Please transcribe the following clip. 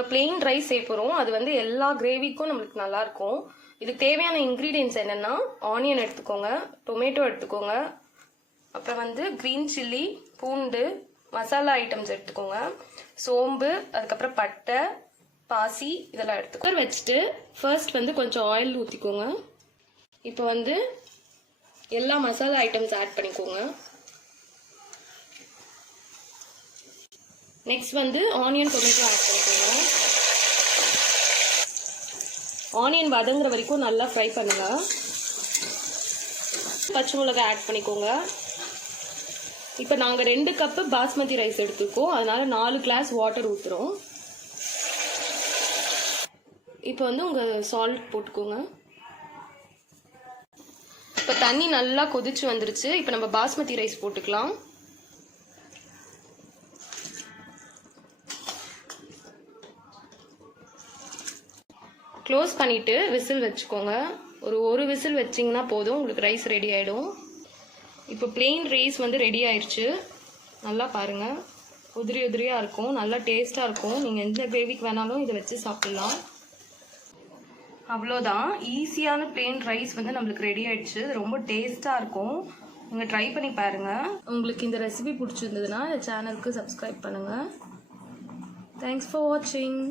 நம்ம plain rice சேர்ப்போம், அது வந்து எல்லா கிரேவிக்கும் நம்மளுக்கு நல்லா இருக்கும். இதுக்கு தேவையான இன்க்ரீடியன்ஸ் என்னன்னா, ஆனியன் எடுத்துக்கோங்க, டொமேட்டோ எடுத்துக்கோங்க, அப்புறம் வந்து கிரீன் சில்லி, பூண்டு, மசாலா ஐட்டம்ஸ் எடுத்துக்கோங்க, சோம்பு, அதுக்கப்புறம் பட்டை, பாசி இதெல்லாம் எடுத்துக்கோங்க. வச்சுட்டு ஃபர்ஸ்ட் வந்து கொஞ்சம் ஆயில் ஊற்றிக்கோங்க. இப்போ வந்து எல்லா மசாலா ஐட்டம்ஸ் ஆட் பண்ணிக்கோங்க. நெக்ஸ்ட் வந்து ஆனியன் டொமேட்டோ ஆட் பண்ணிக்கோங்க. ஆனியன் வதங்குற வரைக்கும் நல்லா ஃப்ரை பண்ணுங்க. பச்சை மிளகாய் ஆட் பண்ணிக்கோங்க. இப்போ நாங்கள் 2 கப்பு பாஸ்மதி ரைஸ் எடுத்துக்கோம், அதனால 4 கிளாஸ் வாட்டர் ஊற்றுறோம். இப்போ வந்து உங்கள் சால்ட் போட்டுக்கோங்க. இப்போ தண்ணி நல்லா கொதிச்சு வந்துருச்சு. இப்போ நம்ம பாஸ்மதி ரைஸ் போட்டுக்கலாம். க்ளோஸ் பண்ணிட்டு விசில் வச்சுக்கோங்க. ஒரு விசில் வச்சிங்கன்னா போதும், உங்களுக்கு ரைஸ் ரெடி ஆகிடும். இப்போ பிளெயின் ரைஸ் வந்து ரெடி ஆயிடுச்சு. நல்லா பாருங்கள், உதிரி உதிரியாக இருக்கும், நல்லா டேஸ்ட்டாக இருக்கும். நீங்கள் எந்த கிரேவிக்கு வேணாலும் இதை வச்சு சாப்பிட்லாம். அவ்வளோதான், ஈஸியான பிளெயின் ரைஸ் வந்து நம்மளுக்கு ரெடி ஆயிடுச்சு. ரொம்ப டேஸ்ட்டாக இருக்கும். நீங்கள் ட்ரை பண்ணி பாருங்கள். உங்களுக்கு இந்த ரெசிபி பிடிச்சிருந்ததுன்னா இந்த சேனலுக்கு சப்ஸ்கிரைப் பண்ணுங்கள். தேங்க்ஸ் ஃபார் வாட்சிங்.